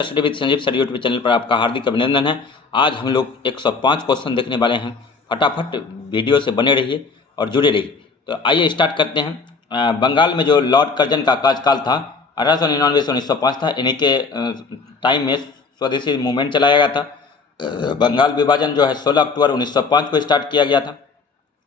Study with Sanjeev sir YouTube channel पर आपका हार्दिक अभिनंदन है। आज हम लोग 105 क्वेश्चन देखने वाले हैं। फटाफट वीडियो से बने रहिए और जुड़े रहिए। तो आइए स्टार्ट करते हैं। बंगाल में जो लॉर्ड कर्जन का कार्यकाल था 1899 से 1905 था। इन्हीं के टाइम में स्वदेशी मूवमेंट चलाया गया था। बंगाल विभाजन जो है 16 अक्टूबर 1905 को स्टार्ट किया गया था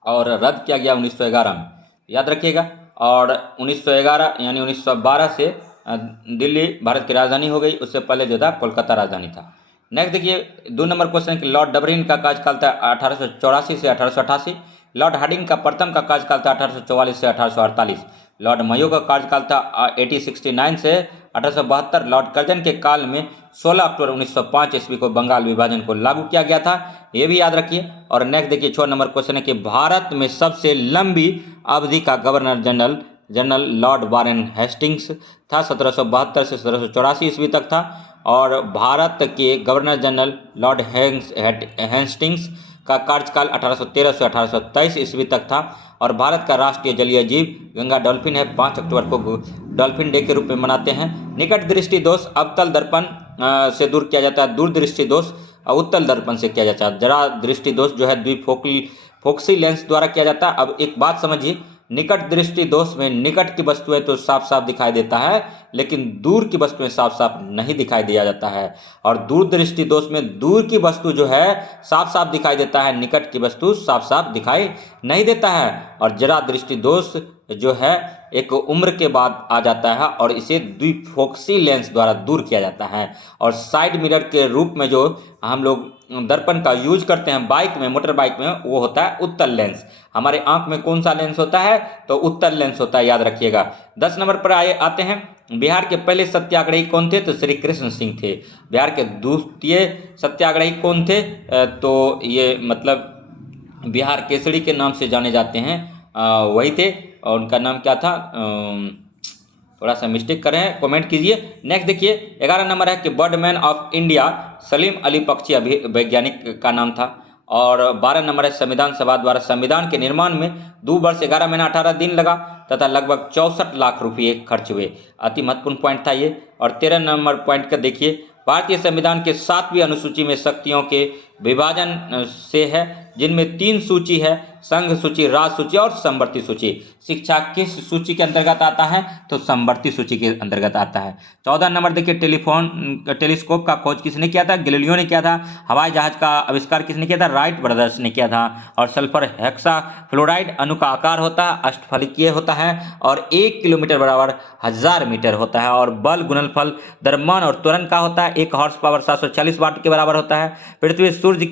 और रद्द किया गया 1911 में, याद रखिएगा। और 1911 यानी 1912 से दिल्ली भारत की राजधानी हो गई। उससे पहले जो था कोलकाता राजधानी था। नेक्स्ट देखिए 2 नंबर क्वेश्चन कि लॉर्ड डबरिन का कार्यकाल था 1884 से 1888। लॉर्ड हार्डिंग का प्रथम का कार्यकाल था 1844 से 1848। लॉर्ड मयो का कार्यकाल था 1869 से 1872। लॉर्ड कर्जन के काल में 16 अक्टूबर 1905 ईस्वी को बंगाल विभाजन को लागू किया गया था, ये भी याद रखिए। और नेक्स्ट देखिए 6 नंबर क्वेश्चन है कि भारत में सबसे लंबी अवधि का governor general Lord Warren Hastings था। 1772 से 1784 ईस्वी तक था। और भारत के गवर्नर जनरल लॉर्ड हेस्टिंग्स का कार्यकाल 1813 से 1823 ईस्वी तक था। और भारत का राष्ट्रीय जलीय जीव गंगा डॉल्फिन है। 5 अक्टूबर को डॉल्फिन डे के रूप में मनाते हैं। निकट दृष्टि दोष अवतल दर्पण से दूर किया जाता है। दूर दृष्टि दोष उत्तल दर्पण से किया जाता है। जरा दृष्टि दोष जो है द्विफोक्सी लेंस द्वारा किया जाता है। अब एक बात समझिए, निकट दृष्टि दोष में निकट की वस्तुएं तो साफ साफ दिखाई देता है, लेकिन दूर की वस्तुएं साफ साफ नहीं दिखाई दिया जाता है। और दूर दृष्टि दोष में दूर की वस्तु जो है साफ साफ दिखाई देता है, निकट की वस्तु साफ साफ दिखाई नहीं देता है। और जरा दृष्टि दोष जो है एक उम्र के बाद आ जाता है और इसे द्विफोक्सी लेंस द्वारा दूर किया जाता है। और साइड मिरर के रूप में जो हम लोग दर्पण का यूज करते हैं बाइक में, मोटर बाइक में, वो होता है उत्तल लेंस। हमारे आंख में कौन सा लेंस होता है? तो उत्तल लेंस होता है, याद रखिएगा। 10 नंबर पर आते हैं। बिहार के पहले सत्याग्रही कौन थे? तो श्री कृष्ण सिंह थे। बिहार के द्वितीय सत्याग्रही कौन थे? तो ये मतलब बिहार केसरी के नाम से जाने जाते हैं, वही थे। और उनका नाम क्या था? थोड़ा सा मिस्टेक कर रहे हैं, कमेंट कीजिए। नेक्स्ट देखिए 11 नंबर है कि Birdman of India Salim Ali पक्षी वैज्ञानिक का नाम था। और 12 नंबर है संविधान सभा द्वारा संविधान के निर्माण में 2 वर्ष 11 महीना 18 दिन लगा तथा लगभग 64 लाख रुपये खर्च हुए। अति महत्वपूर्ण पॉइंट था ये। और 13 नंबर पॉइंट का देखिए, भारतीय संविधान के 7वीं अनुसूची में शक्तियों के विभाजन से है, जिनमें 3 सूची है, संघ सूची, राज सूची और समवर्ती सूची। शिक्षा किस सूची के अंतर्गत आता है? तो समवर्ती सूची के अंतर्गत आता है। 14 नंबर देखिए टेलीस्कोप का खोज किसने किया था? गैलीलियो ने किया था। हवाई जहाज का आविष्कार किसने किया था? राइट ब्रदर्स ने किया था। और सल्फर हेक्सा फ्लोराइड अणु का आकार होता है अष्टफलकीय होता है और 1 किलोमीटर बराबर 1000 मीटर होता है। और बल गुणनफल द्रव्यमान और त्वरण का होता है 1 हॉर्स पावर 740 वाट के बराबर होता है। पृथ्वी सूर्य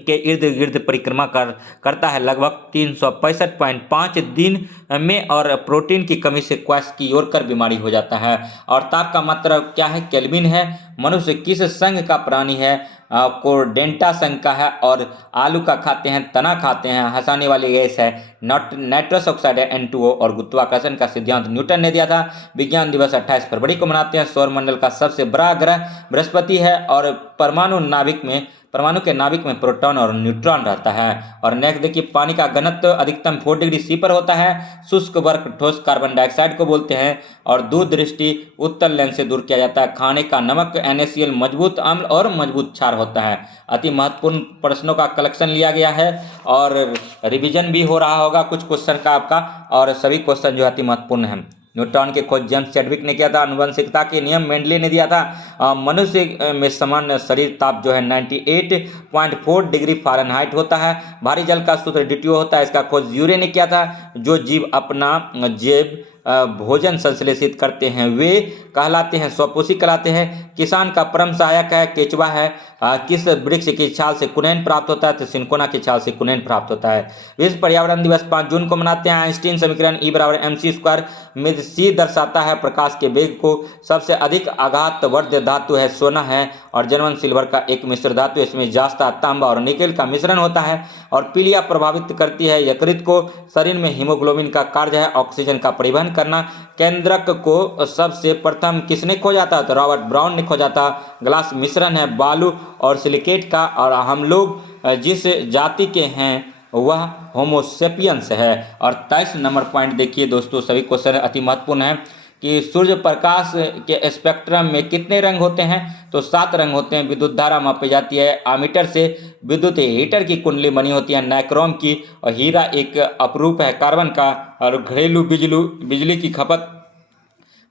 के इर्द गिर्द परिक्रमा करता है लगभग 365.5 दिन में। और प्रोटीन की कमी से क्वास्कियोरकर बीमारी हो जाता है। और ताप का मात्रा क्या है? केल्विन है। मनुष्य किस संघ का प्राणी है? कोर्डेंटा संघ का है। और आलू का खाते हैं, तना खाते हैं, हंसाने वाली गैस है नाइट्रस ऑक्साइड है N2O। और गुरुत्वाकर्षण का सिद्धांत न्यूटन ने दिया था। विज्ञान दिवस 28 फरवरी को मनाते हैं। सौरमंडल का सबसे बड़ा ग्रह बृहस्पति है। और परमाणु के नाभिक में प्रोटॉन और न्यूट्रॉन रहता है। और नेक्स्ट देखिए, पानी का घनत्व अधिकतम 4 डिग्री C पर होता है। शुष्क वर्ग ठोस कार्बन डाइऑक्साइड को बोलते हैं। और दूर दृष्टि उत्तल लेंस से दूर किया जाता है। खाने का नमक NaCl मजबूत अम्ल और मजबूत क्षार होता है। अति महत्वपूर्ण प्रश्नों का कलेक्शन लिया गया है और रिवीजन भी हो रहा होगा कुछ क्वेश्चन का आपका। और सभी क्वेश्चन जो अति महत्वपूर्ण हैं। न्यूट्रॉन की खोज जेम्स चैडविक ने किया था। आनुवंशिकता के नियम मेंडले ने दिया था। मनुष्य में सामान्य शरीर ताप जो है 98.4 डिग्री फ़ारेनहाइट होता है। भारी जल का सूत्र D2O होता है। इसका खोज यूरे ने किया था। जो जीव अपना जैव भोजन संश्लेषित करते हैं वे कहलाते हैं स्वपोषी कहलाते हैं। किसान का परम सहायक है केचुआ है। किस वृक्ष की छाल से कुनैन प्राप्त होता है? तो सिनकोना की छाल से कुनैन प्राप्त होता है। विश्व पर्यावरण दिवस 5 जून को मनाते हैं। आइंस्टीन समीकरण E = mc² में C दर्शाता है प्रकाश के वेग को। सबसे अधिक आघातवर्ध धातु है सोना है। और जर्मन सिल्वर का एक मिश्र धातु, इसमें जास्ता, तांबा और निकेल का मिश्रण होता है। और पीलिया प्रभावित करती है यकृत को। शरीर में हीमोग्लोबिन का कार्य है ऑक्सीजन का परिवहन करना। केंद्रक को सबसे प्रथम किसने खोजा था? तो रॉबर्ट ब्राउन ने खोजा था। ग्लास मिश्रण है बालू और सिलिकेट का। और हम लोग जिस जाति के हैं वह होमोसेपियंस है। और 23 नंबर पॉइंट देखिए दोस्तों, सभी क्वेश्चन अति महत्वपूर्ण है कि सूर्य प्रकाश के स्पेक्ट्रम में कितने रंग होते हैं, तो 7 रंग होते हैं। विद्युत धारा मापी जाती है आमीटर से। विद्युत हीटर की कुंडली बनी होती है नाइक्रोम की। और हीरा एक अपरूप है कार्बन का। और घरेलू बिजली की खपत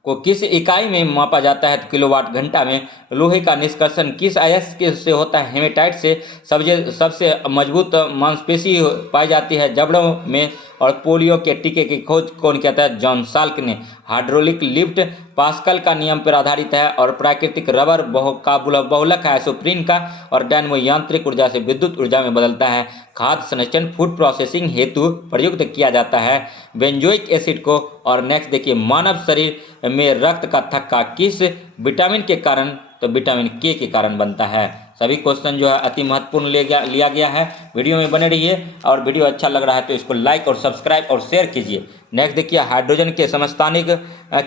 को किस इकाई में मापा जाता है, तो किलोवाट घंटा में। लोहे का निष्कर्षण किस अयस्क से होता है, हेमेटाइट से। सबसे मजबूत मांसपेशी पाई जाती है जबड़ों में। और पोलियो के टीके की खोज कौन कहता है, जॉन साल्क ने। हाइड्रोलिक लिफ्ट पास्कल का नियम पर आधारित है। और प्राकृतिक रबर का बहुलक है आइसोप्रीन का। और डायनमो यांत्रिक ऊर्जा से विद्युत ऊर्जा में बदलता है। खाद्य संरक्षण फूड प्रोसेसिंग हेतु प्रयुक्त किया जाता है बेंजोइक एसिड को। और नेक्स्ट देखिए, मानव शरीर में रक्त का थक्का किस विटामिन के कारण, तो विटामिन के कारण बनता है। सभी क्वेश्चन जो है अति महत्वपूर्ण लिया गया है। वीडियो में बने रहिए। और वीडियो अच्छा लग रहा है तो इसको लाइक और सब्सक्राइब और शेयर कीजिए। नेक्स्ट देखिए, हाइड्रोजन के समस्थानिक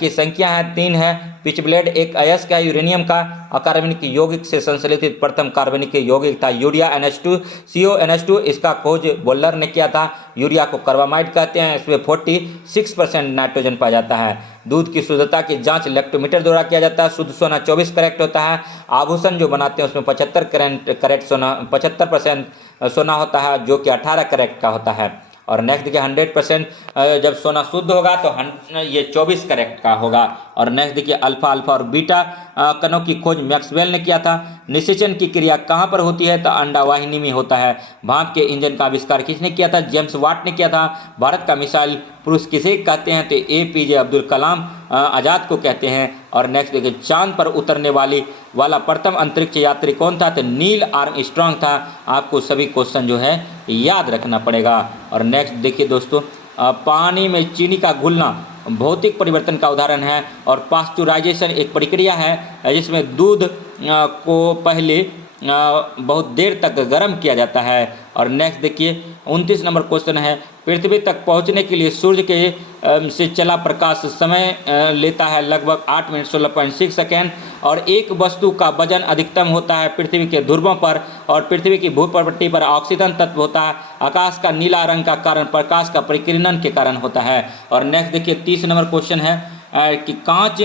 की संख्या है 3 है। पिच ब्लेड एक अयस्क है यूरेनियम का। अकार्बनिक यौगिक से संश्लेषित प्रथम कार्बनिक यौगिक था यूरिया NH2 CO NH2। इसका खोज बोल्लर ने किया था। यूरिया को कार्बामाइड कहते हैं। इसमें 46% नाइट्रोजन पाया जाता है। दूध की शुद्धता की जांच लैक्टोमीटर द्वारा किया जाता है। शुद्ध सोना 24 कैरेट होता है। आभूषण जो बनाते हैं उसमें 75% सोना होता है, जो कि 18 कैरेट का होता है। और नेक्स्ट देखिए, 100% जब सोना शुद्ध होगा तो ये 24 कैरेट का होगा। और नेक्स्ट देखिए, अल्फा और बीटा कणों की खोज मैक्सवेल ने किया था। निषेचन की क्रिया कहाँ पर होती है, तो अंडावाहिनी में होता है। भाप के इंजन का आविष्कार किसने किया था, जेम्स वाट ने किया था। भारत का मिसाइल पुरुष किसे कहते हैं, तो APJ अब्दुल कलाम आज़ाद को कहते हैं। और नेक्स्ट देखिए, चांद पर उतरने वाला प्रथम अंतरिक्ष यात्री कौन था, तो नील आर्मस्ट्रांग था। आपको सभी क्वेश्चन जो है याद रखना पड़ेगा। और नेक्स्ट देखिए दोस्तों, पानी में चीनी का घुलना भौतिक परिवर्तन का उदाहरण है। और पास्चुराइजेशन एक प्रक्रिया है जिसमें दूध को पहले बहुत देर तक गर्म किया जाता है। और नेक्स्ट देखिए, 29 नंबर क्वेश्चन है, पृथ्वी तक पहुंचने के लिए सूर्य के से चला प्रकाश समय लेता है लगभग 8 मिनट 16.6 सेकेंड। और एक वस्तु का वजन अधिकतम होता है पृथ्वी के ध्रुवों पर। और पृथ्वी की भूपट्टी पर ऑक्सीजन तत्व होता है। आकाश का नीला रंग का कारण प्रकाश का परिकिरण के कारण होता है। और नेक्स्ट देखिए, 30 नंबर क्वेश्चन है कि कांच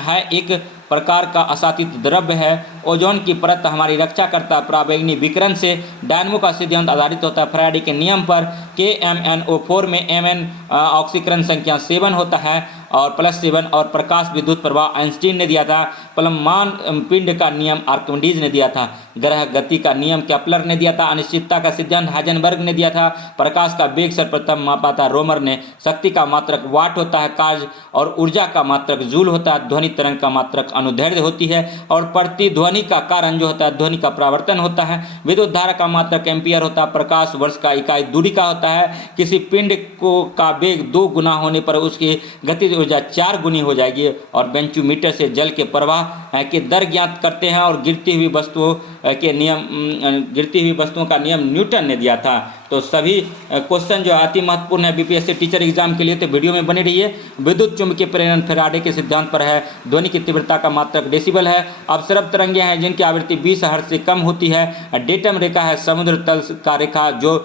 है एक प्रकार का असातित द्रव्य है। ओजोन की परत हमारी रक्षा करता है पराबैंगनी विकिरण से। डायनमो का सिद्धांत आधारित होता है फैराडे के नियम पर। KMnO4 में Mn ऑक्सीकरण संख्या 7 होता है और +7। और प्रकाश विद्युत प्रवाह आइंस्टीन ने दिया था। प्लमान पिंड का नियम आर्किमिडीज ने दिया था। ग्रह गति का नियम केपलर ने दिया था। अनिश्चितता का सिद्धांत हाइजेनबर्ग ने दिया था। प्रकाश का वेग सर्वप्रथम मापा था रोमर ने। शक्ति का मात्रक वाट होता है कार्य। और ऊर्जा का मात्रक जूल होता है। ध्वनि तरंग का मात्रक अनुदैर्ध्य होती है। और प्रतिध्वनि का कारण जो होता है ध्वनि का परावर्तन होता है। विद्युत धारा का मात्रक एम्पियर होता है। प्रकाश वर्ष का इकाई दूरी का होता है। किसी पिंड का वेग 2 गुना होने पर उसकी गतिज ऊर्जा 4 गुनी हो जाएगी। और बेंचोमीटर से जल के प्रवाह की दर ज्ञात करते हैं। और गिरती हुई वस्तुओं का नियम न्यूटन ने दिया था। तो सभी क्वेश्चन जो अति महत्वपूर्ण है BPSC टीचर एग्जाम के लिए, तो वीडियो में बने रहिए। विद्युत चुम्बकीय प्रेरण फैराडे के सिद्धांत पर है। ध्वनि की तीव्रता का मात्रक डेसिबल है। अपसरब तरंगें हैं जिनकी आवृत्ति 20 हर्ट्ज से कम होती है। डेटम रेखा है समुद्र तल का रेखा जो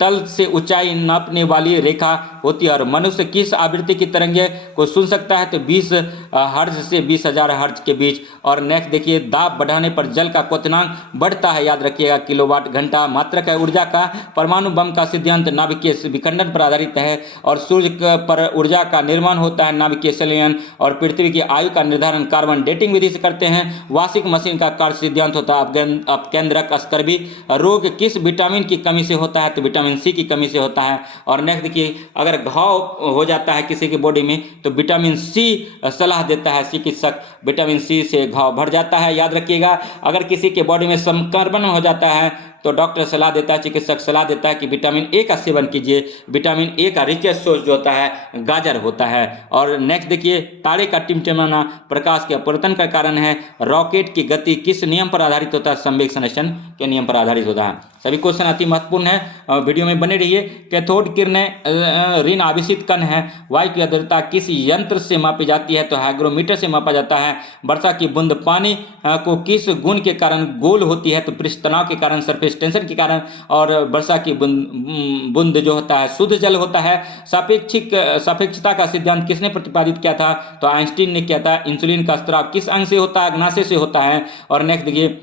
तल से ऊंचाई नापने वाली रेखा होती है। और मनुष्य किस आवृत्ति की तरंगे को सुन सकता है, तो 20 हर्ट्ज से 20,000 हर्ट्ज के बीच। और नेक्स्ट देखिए, दाब बढ़ाने पर जल का क्वथनांक बढ़ता है, याद रखिएगा किलोवाट घंटा। मात्रक है ऊर्जा का। परमाणु बम का सिद्धांत नाभिकीय विखंडन पर आधारित है। और सूर्य पर ऊर्जा का निर्माण होता है नाभिकीय संलयन। और पृथ्वी की आयु का निर्धारण कार्बन डेटिंग विधि से करते हैं। वाशिंग मशीन का कार्य सिद्धांत होता है अपकेंद्रक स्कर्वी। रोग किस विटामिन की कमी से होता है, तो विटामिन C की कमी से होता है। और नेक्स्ट देखिए, अगर घाव हो जाता है किसी के बॉडी में तो विटामिन C सलाह देता है चिकित्सक। विटामिन C से घाव भर जाता है, याद रखिएगा। अगर किसी के बॉडी में संक्रमण हो जाता है तो डॉक्टर सलाह देता है, चिकित्सक सलाह देता है कि विटामिन A का सेवन कीजिए। विटामिन A का रिचेस्ट सोर्स जो होता है गाजर होता है। और नेक्स्ट देखिए, तारे का टिमटिमाना प्रकाश के अपवर्तन का कारण है। रॉकेट की गति किस नियम पर आधारित होता है, संवेग संरक्षण के नियम पर आधारित होता है। सभी क्वेश्चन अति महत्वपूर्ण है, वीडियो में बने रहिए। कैथोड किरणें ऋण आवेशित कण है। वायु की आर्द्रता किस यंत्र से मापी जाती है, तो हाइग्रोमीटर से मापा जाता है। वर्षा की बूंद पानी को किस गुण के कारण गोल होती है, तो पृष्ठ तनाव के कारण सरफेस सरफेस टेंशन के कारण और वर्षा की बूंद जो होता है शुद्ध जल होता है। सापेक्षता का सिद्धांत किसने प्रतिपादित किया था? तो आइंस्टीन ने किया था। इंसुलिन का स्राव किस अंग से होता है? अग्नाशय से होता है। और नेक्स्ट देखिए,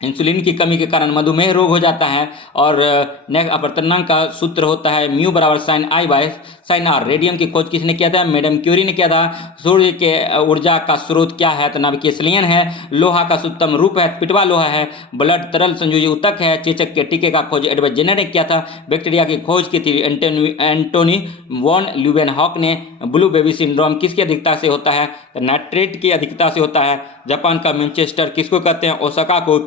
इंसुलिन की कमी के कारण मधुमेह रोग हो जाता है। और नेक्स्ट अपवर्तनांक का सूत्र होता है म्यू बराबर sine I by sine R. Radium की खोज किसने किया था? मैडम क्यूरी ने किया था। सूर्य के ऊर्जा का स्रोत क्या है? तो नाभिकीय संलयन है। लोहा का शुद्धतम रूप है पिटवा लोहा है। ब्लड तरल संयोजी ऊतक है। चेचक के टीके का खोज एडवर्ड जेनर ने किया था। बैक्टीरिया की खोज की थी एंटोनी वॉन ल्यूवेनहॉक ने। ब्लू बेबी सिंड्रोम किसकी अधिकता से होता है? तो नाइट्रेट की अधिकता से होता है। जापान का मैनचेस्टर किसको कहते हैं? ओसाका को।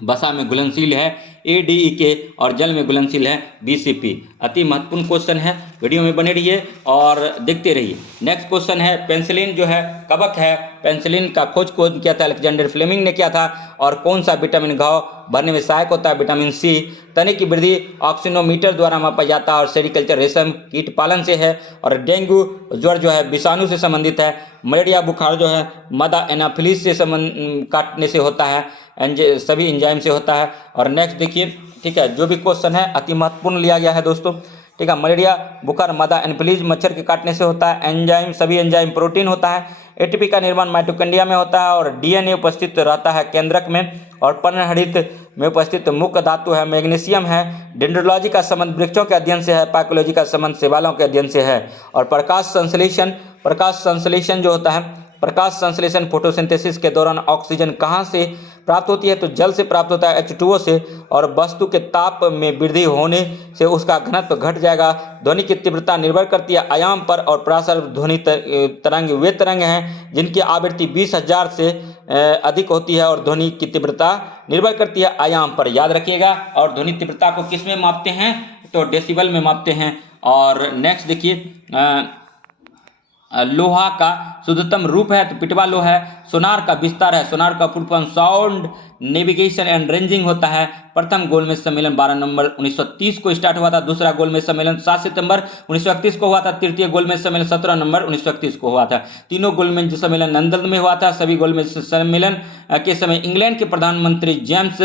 वसा में घुलनशील है ADEK और जल में घुलनशील है BCP। अति महत्वपूर्ण क्वेश्चन है, वीडियो में बने रहिए और देखते रहिए। नेक्स्ट क्वेश्चन है, पेंसिलिन जो है कवक है। पेंसिलिन का खोज कौन किया था? अलेक्जेंडर फ्लेमिंग ने किया था। और कौन सा विटामिन घाव भरने में सहायक होता है? Vitamin C। तने की वृद्धि ऑक्सीनोमीटर द्वारा मापा जाता है। और सेरिकल्चर रेशम कीट पालन से है। और डेंगू ज्वर जो है विषाणु से संबंधित है। मलेरिया बुखार जो है मदा एनाफिलिस से काटने से होता है। सभी एंजाइम से होता है। और नेक्स्ट देखिए, ठीक है, जो भी क्वेश्चन है अति महत्वपूर्ण लिया गया है दोस्तों। ठीक है, मलेरिया बुखार मदा एनाफिलिस मच्छर के काटने से होता है। एंजाइम सभी एंजाइम प्रोटीन होता है। एटीपी का निर्माण माइटोकॉन्ड्रिया में होता है। और DNA उपस्थित रहता है केंद्रक में। और पर्णहरित में उपस्थित मुख्य धातु है मैग्नीशियम है। डेंड्रोलॉजी का संबंध वृक्षों के अध्ययन से है। पाइकोलॉजी का संबंध शैवालों के अध्ययन से है। और प्रकाश संश्लेषण जो होता है, प्रकाश संश्लेषण फोटोसिंथेसिस के दौरान ऑक्सीजन कहाँ से प्राप्त होती है? तो जल से प्राप्त होता है H2O से। और वस्तु के ताप में वृद्धि होने से उसका घनत्व घट जाएगा। ध्वनि की तीव्रता निर्भर करती है आयाम पर। और परासर ध्वनि तरंग वे तरंग हैं जिनकी आवृत्ति 20,000 से अधिक होती है। और ध्वनि की तीव्रता निर्भर करती है आयाम पर, याद रखिएगा। और ध्वनि तीव्रता को किस में मापते हैं? तो डेसिबल में मापते हैं। और नेक्स्ट देखिए, लोहा का शुद्धतम रूप है तो पिटवा लोहा है। सोनार का विस्तार है। सोनार का full form sound navigation and ranging होता है। प्रथम गोलमेज सम्मेलन 12 नवंबर 1930 को स्टार्ट हुआ था। दूसरा गोलमेज सम्मेलन 7 सितंबर 1931 को हुआ था। तृतीय गोलमेज सम्मेलन 17 नवंबर 1931 को हुआ था। तीनों गोलमेज सम्मेलन लंदन में हुआ था। सभी गोलमेज सम्मेलन के समय इंग्लैंड के प्रधानमंत्री जेम्स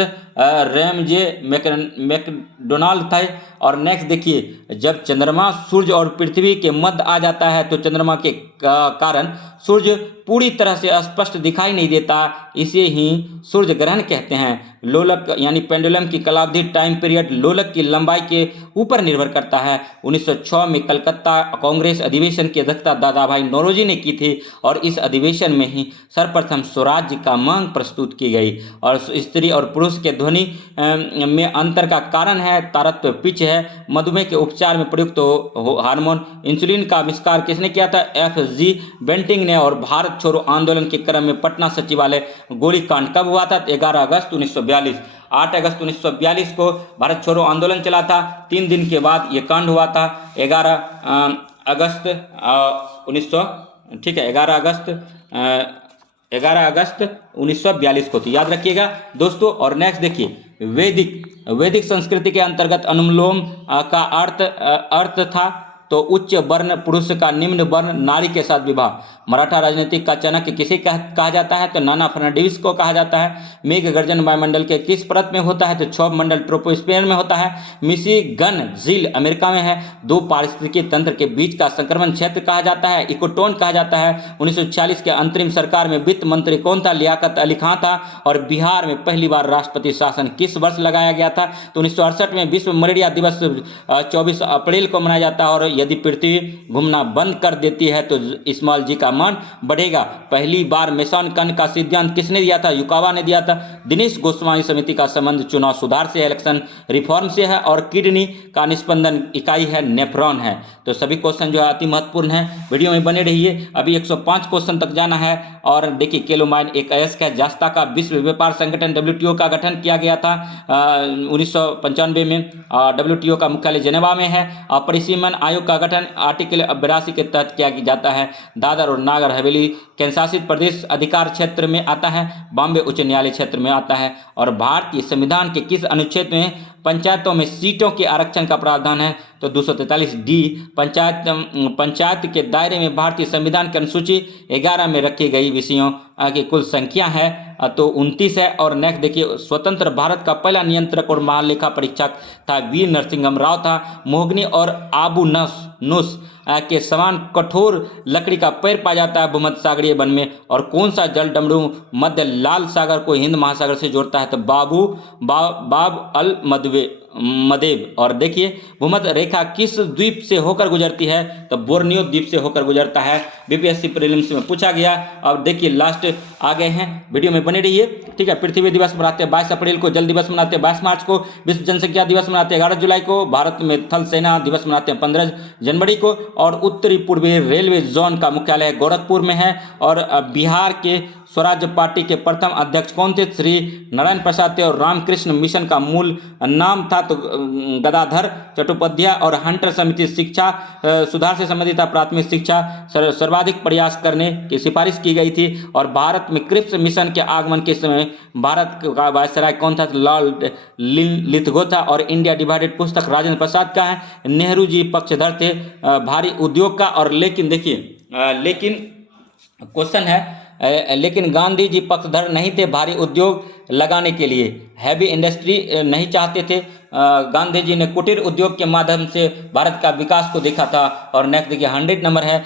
रैमजे मैकडोनाल्ड थे। और नेक्स्ट देखिए, जब चंद्रमा सूर्य और पृथ्वी के मध्य आ जाता है तो चंद्रमा के कारण सूर्य पूरी तरह से स्पष्ट दिखाई नहीं देता, इसे ही सूर्य ग्रहण कहते हैं। लोलक यानी पेंडुलम की कालावधि टाइम पीरियड लोलक की लंबाई के ऊपर निर्भर करता है। 1906 में कलकत्ता कांग्रेस अधिवेशन की अध्यक्षता दादा भाई नौरोजी ने की थी। और इस अधिवेशन में ही सर्वप्रथम स्वराज्य का मांग प्रस्तुत की गई। और स्त्री और पुरुष के ध्वनि में अंतर का कारण है तारत्व पिच है। मधुमेह के उपचार में प्रयुक्त हार्मोन इंसुलिन का आविष्कार किसने किया था? FG बेंटिंग ने। और भारत छोड़ो आंदोलन के क्रम में पटना सचिवालय गोलीकांड कब हुआ था? 11 अगस्त 1942। 8 अगस्त 1942 को भारत छोड़ो आंदोलन चला था। 3 दिन के बाद ये कांड हुआ था। 11 अगस्त 1942 को थी, याद रखिएगा दोस्तों। और नेक्स्ट देखिए, वैदिक संस्कृति के अंतर्गत अनुलोम का अर्थ था तो उच्च वर्ण पुरुष का, निम्न वर्ण नारी के साथ विवाह। मराठा राजनीतिक का चाणक्य किसे कहा जाता है? तो नाना फर्नांडिस को कहा जाता है। मेघ गर्जन वायुमंडल के किस परत में होता है? तो क्षोभ मंडल ट्रोपोस्फीयर में होता है। मिशिगन झील अमेरिका में है। दो पारिस्थितिकी तंत्र के बीच का संक्रमण क्षेत्र कहा जाता है, इकोटोन कहा जाता है। 1946 के अंतरिम सरकार में वित्त मंत्री कौन था? लियाकत अली खां था। और बिहार में पहली बार राष्ट्रपति शासन किस वर्ष लगाया गया था? तो 1968 में। विश्व मलेरिया दिवस 24 अप्रैल को मनाया जाता है। और यदि पृथ्वी घूमना बंद कर देती है तो स्मॉल जी का मान बढ़ेगा। पहली बार मेसन कण का सिद्धांत किसने दिया था? युकावा ने दिया था। दिनेश गोस्वामी समिति का संबंध चुनाव सुधार से, इलेक्शन रिफॉर्म से है। और किडनी का निस्पंदन इकाई है नेफ्रॉन है। तो सभी क्वेश्चन जो है अति महत्वपूर्ण है, वीडियो में बने रहिए। अभी 105 क्वेश्चन तक जाना है। और देखिए, केलोमाइन एक अयस्क है। जास्ता का विश्व व्यापार संगठन WTO का गठन किया गया था 1995 में। WTO का मुख्यालय जेनेवा में है। परिसीमन आयोग का गठन आर्टिकल 82 के तहत किया जाता है। दादर और नागर हवेली केंद्रशासित प्रदेश अधिकार क्षेत्र में आता है। बॉम्बे उच्च न्यायालय क्षेत्र में आता है। और भारतीय संविधान के किस अनुच्छेद में पंचायतों में सीटों के आरक्षण का प्रावधान है तो 243 डी पंचायत के दायरे में भारतीय संविधान की अनुसूची 11 में रखी गई विषयों की कुल संख्या है तो 29 है। और नेक्स्ट देखिए, स्वतंत्र भारत का पहला नियंत्रक और महालेखा परीक्षक था वीर नरसिंह राव था। मोहगनी और आबू नुस के समान कठोर लकड़ी का पेड़ पाया जाता है भूमध्य सागरीय वन में। और कौन सा जल डमरू मध्य लाल सागर को हिंद महासागर से जोड़ता है तो बाब अल मदेब। और देखिए, भूमध्य रेखा किस द्वीप से होकर गुजरती है तो बोर्नियो द्वीप से होकर गुजरता है। बीपीएससी प्रीलिम्स में पूछा गया। अब देखिए लास्ट आ गए हैं, वीडियो में बने रहिए, ठीक है। पृथ्वी दिवस मनाते हैं 22 अप्रैल को, जल दिवस मनाते हैं 22 मार्च को, विश्व जनसंख्या दिवस मनाते हैं 11 जुलाई को, भारत में थल सेना दिवस मनाते हैं 15 जनवरी को। और उत्तरी पूर्वी रेलवे जोन का मुख्यालय गोरखपुर में है। और बिहार के स्वराज्य पार्टी के प्रथम अध्यक्ष कौन थे? श्री नारायण प्रसाद थे। और रामकृष्ण मिशन का मूल नाम था तो गदाधर चट्टोपाध्याय। और हंटर समिति शिक्षा सुधार से संबंधित प्राथमिक शिक्षा सर्वाधिक प्रयास करने की सिफारिश की गई थी। और भारत में क्रिप्स मिशन के आगमन के समय भारत का वायसराय कौन था? लॉर्ड लिथगो था। और इंडिया डिवाइडेड पुस्तक राजेंद्र प्रसाद का है। नेहरू जी पक्षधर थे भारी उद्योग का। और लेकिन देखिए, लेकिन क्वेश्चन है, लेकिन गांधी जी पक्षधर नहीं थे भारी उद्योग लगाने के लिए, हैवी इंडस्ट्री नहीं चाहते थे। गांधी जी ने कुटीर उद्योग के माध्यम से भारत का विकास को देखा था। और नेक्स्ट देखिए 100 नंबर है,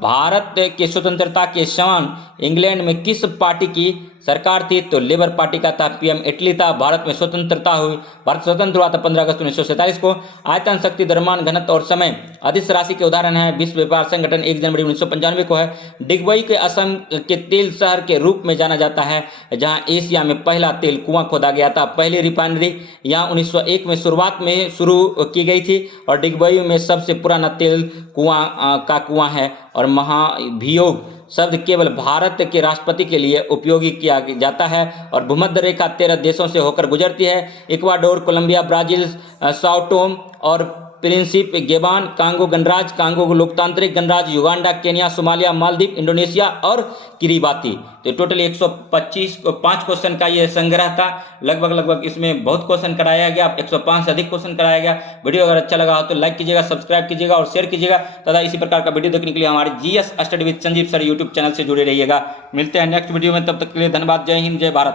भारत के स्वतंत्रता के समान इंग्लैंड में किस पार्टी की सरकार थी तो लेबर पार्टी का था। पीएम इटली था। भारत में स्वतंत्रता हुई, भारत स्वतंत्र हुआ था 15 अगस्त 1947 को। आयतन, शक्ति, द्रव्यमान, घनत्व और समय अदिश राशि के उदाहरण है। विश्व व्यापार संगठन 1 जनवरी 1995 को है। डिगबई के असम के तेल शहर के रूप में जाना जाता है जहां एशिया में पहला तेल कुआं खोदा गया था। पहली रिफाइनरी यहाँ 1901 में शुरुआत में शुरू की गई थी। और डिगबई में सबसे पुराना तेल कुआं है। और महाभियोग शब्द केवल भारत के राष्ट्रपति के लिए उपयोगी किया जाता है। और भूमध्य रेखा 13 देशों से होकर गुजरती है। Ecuador, Colombia, Brazil, Sao Tome और प्रिंसिप, गेबान, कांगो गणराज्य, कांगो लोकतांत्रिक गणराज्य, Uganda, Kenya, Somalia, Maldives, Indonesia और किरीबाती। तो टोटल 125 क्वेश्चन का ये संग्रह था। लगभग इसमें बहुत क्वेश्चन कराया गया, 105 से अधिक क्वेश्चन कराया गया। वीडियो अगर अच्छा लगा हो तो लाइक कीजिएगा, सब्सक्राइब कीजिएगा और शेयर कीजिएगा तथा इसी प्रकार का वीडियो देखने के लिए हमारे GS study with Sanjeev sir YouTube channel से जुड़े रहिएगा। मिलते हैं नेक्स्ट वीडियो में, तब तक के लिए धन्यवाद। जय हिंद, जय भारत।